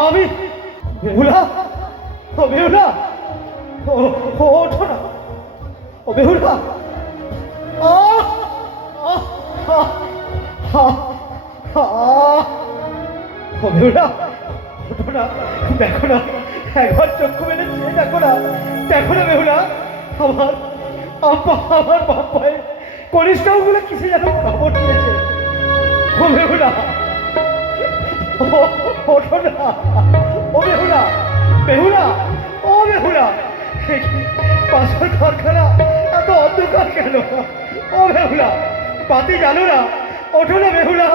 আমি বেহুলা, ও বেহুলা, ওঠো না, ও বেহুলা, ও বেহুলা, ওঠো না, দেখো না, একবার চক্ষু মেলে চেয়ে দেখো না, দেখো না বেহুলা, আমার আমার বাপায় কনিষ্ঠগুলো কিসে যেন খবর দিয়েছে। ও বেহুলা, ওঠো না, ও বেহুলা, বেহুলা, ও বেহুলা, পাশের ঘরখানা এত অন্ধকার কেন? ও বেহুলা, পাতি জানো না? ওঠো না বেহুলা।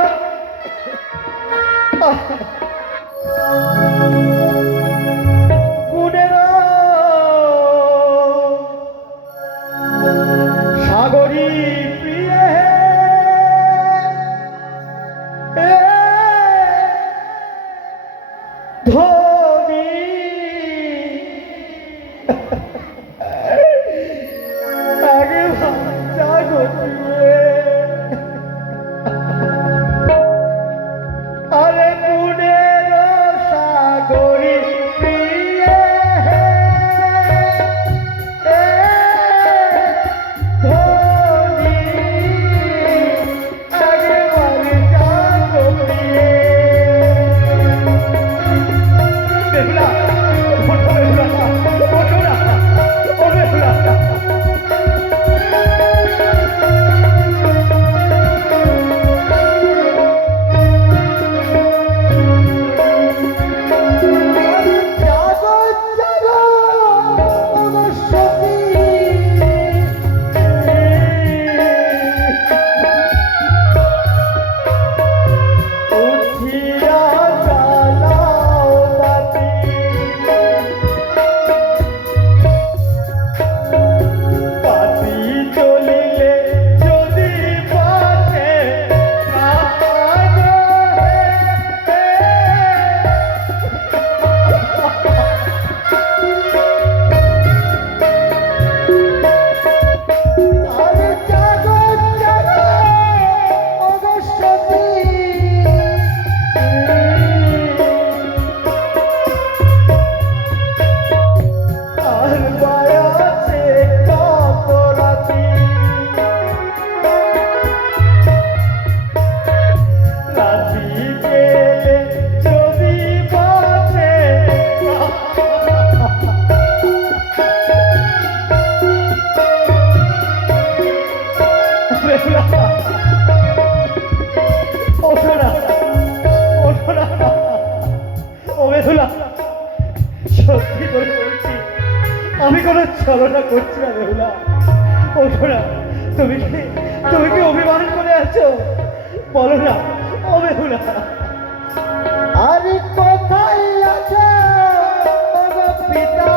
সাগরী প্রিয়ে ধনী আগে জাগরিয়ে আরে পুনের সাগরী প্রিয়ে ধনী আগে জাগরিয়ে বেহুলা, ওঠো বেহুলা, ওঠো না, ও বেহুলা। সত্যি করে বলছি, আমি কোনো ছলনা করছি না বেহুলা। ওঠো না, তুমি কি অভিমান করে আছো? বলো না, ও বেহুলা। আরে কোথায় আছো পিতা?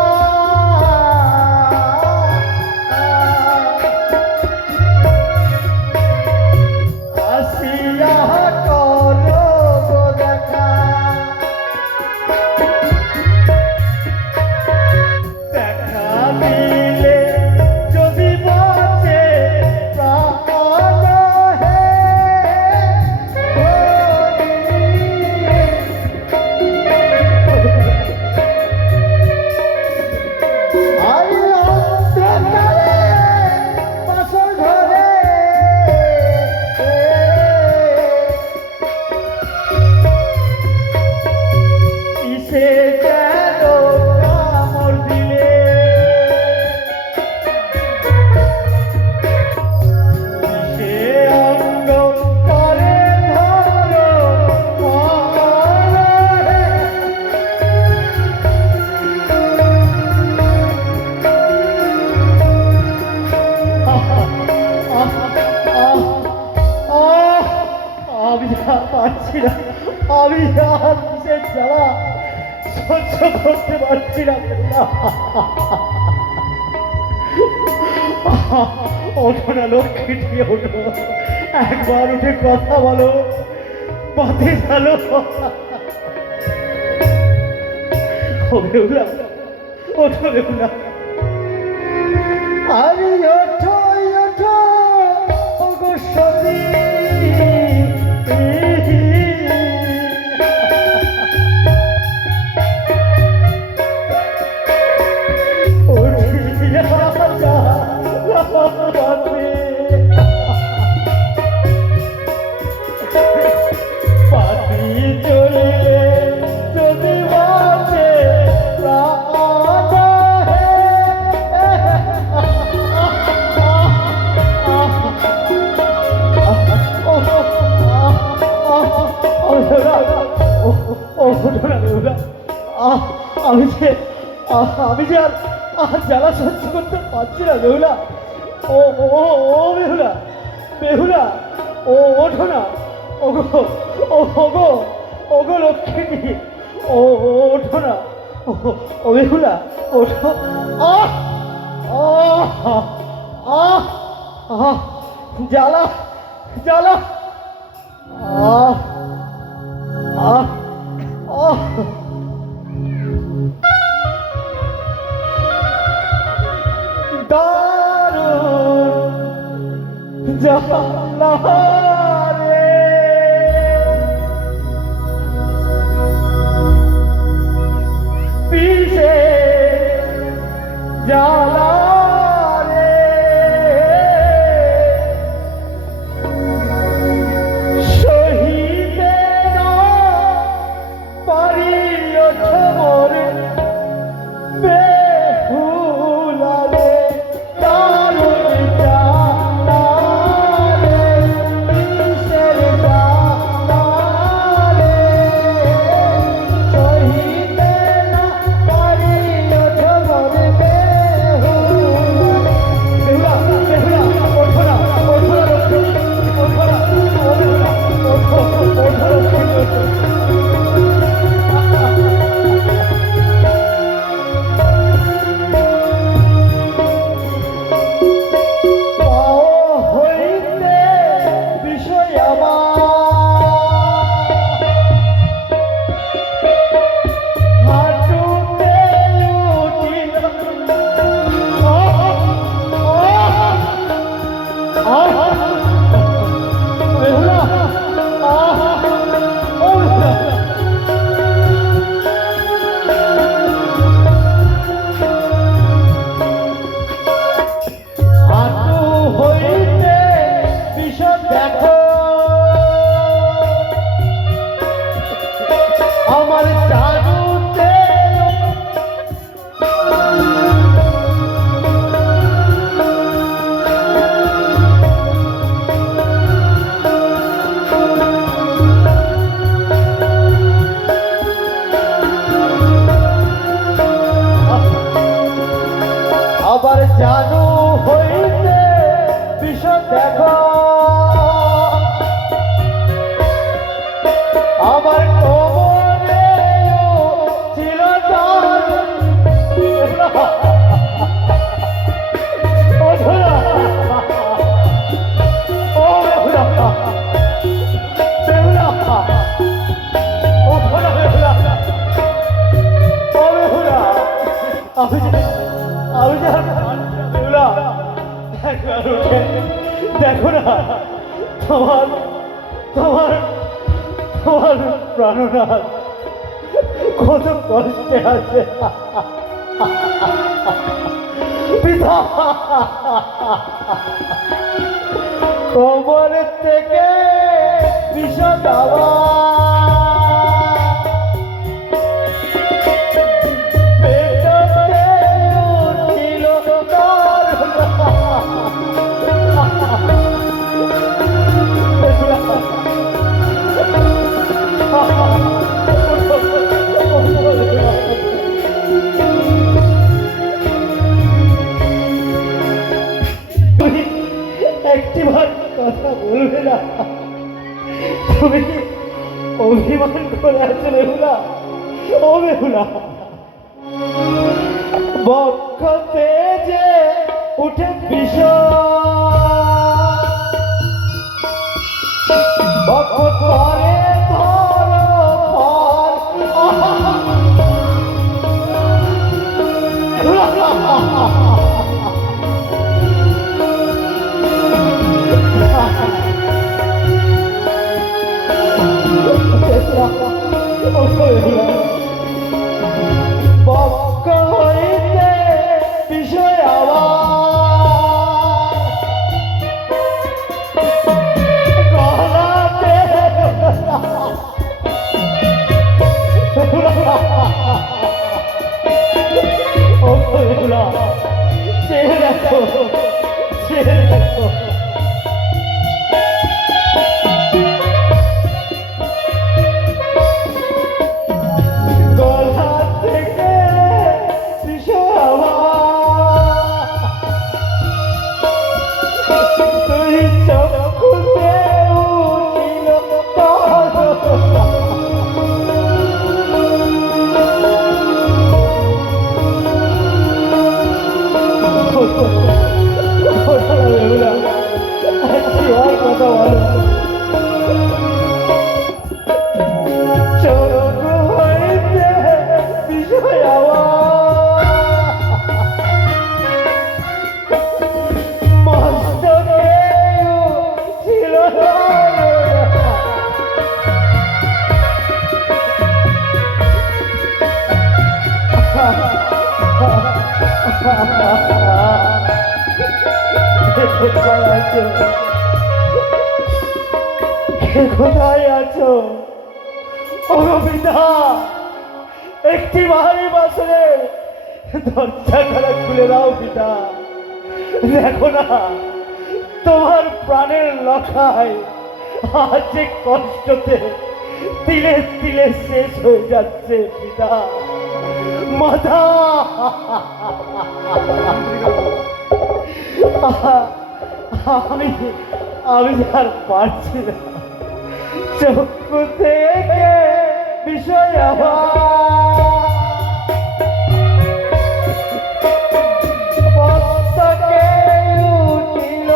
পারছি না, আমি আর কিসের জ্বালা সহ্য করতে পারছি না। ওঠো না লক্ষ্মীটি, ওঠো, একবার উঠে কথা বলো, পথে চালো। বেহুলা, ওঠো বেহুলা, আরে ওঠো, ওঠো পাত্রী পাত্রী চলিলে যদি বাঁচে প্রাণ হে। আমি যে আর জ্বালা সহ্য করতে পারছি না বেহুলা। ও ও ও বেহুলা বেহুলা ও ওঠো না। ওগো ওগো ওগো লক্ষ্মী ও ওঠো না। ও বেহুলা ওঠো। আহ আহ আহ আহ জ্বালা জ্বালা আহ আহ আহ দারুণ জ্বালা রে। পিছে জ্বালা রে। সহিতে না পারি ওঠো মোরে বেহুলা রে। দারুণ জ্বালা রে। কিসের জ্বালা রে। সহিতে না পারি ওঠো মোরে বেহুলা। বেহুলা বেহুলা ওঠো না ওঠো না লক্ষ্মী ওঠো না। ও বেহুলা ওঠো ওঠো লক্ষ্মী ওঠো। পাও হইতে বিষয় আমার হাঁটুতে উঠিল। বেহুলা ও বেহুলা হাঁটু হইতে বিষয় দেখো আমার চারুতে। আবার জানু হইতে বিষয় দেখো আমার কোমরে ছিল তার। ও বেহুলা ও বেহুলা বেহুলা ও বেহুলা বেহুলা ও বেহুলা আমি যে বেহুলা একবার উঠে দেখো না তোমার তোমার তোমার প্রাণনাথ কত কষ্টে আছে। পিতা কোমরের থেকে বিষদ পেটতে উঠিল তার। তুমি একটিবার কথা বলবে না? তুমি কি অভিমান করে আছো বেহুলা? ও বেহুলা বক্ষতে যে উঠে বক্ষ করে ধরো বক্ষ হইতে বিষয় আবার চেয়ে দেখো, চেয়ে দেখো। গলা থেকে ভীষণ আওয়াজ, তুই চক্ষুতে উঠিল কথা বলো। চক্ষু হইতে বিষয় মস্তকে ছিল কোথায় আছো পিতা? একটি ভারী বাসনের দরজাখানা খুলে দাও পিতা। দেখো না তোমার প্রাণের লখায় আজ যে কষ্টতে তিলে তিলে শেষ হয়ে যাচ্ছে পিতা। মাথা আমি আমি আর পারছি না। চক্ষু থেকে বিষয় মস্তকে উঠিল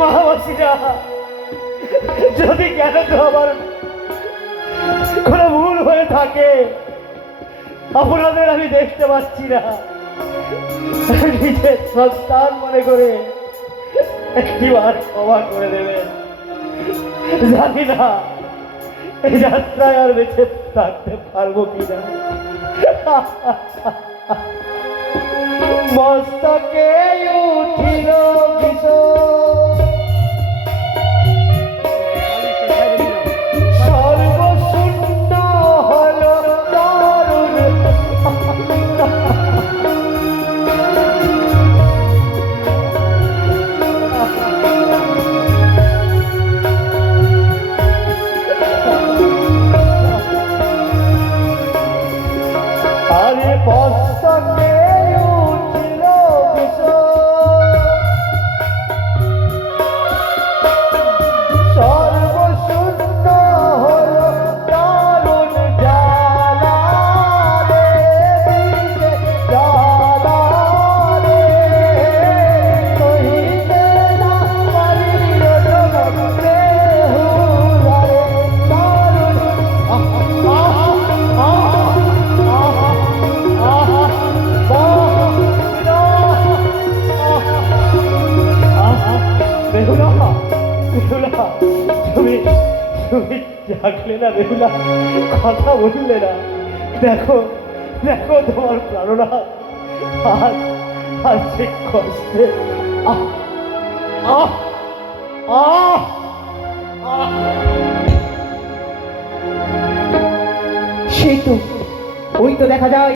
মহাবাসীরা, যদি কেন তো আমার কোনো ভুল হয়ে থাকে, আপনাদের আমি দেখতে পাচ্ছি না, নিজের সন্তান মনে করে একটিবার ক্ষমা করে দেবেন। জানি না এই যাত্রায় আর বেঁচে থাকতে পারবো কিনা। মস্তকে উঠিল সর্বশূন্য হল দারুণ। আরে মস্তকে তুমি জাগলে না বেহুলা, কথা বললে না। দেখো দেখো তোমার প্রাণনা আজ আজ যে কষ্টে। সেই তো, ওই তো দেখা যায়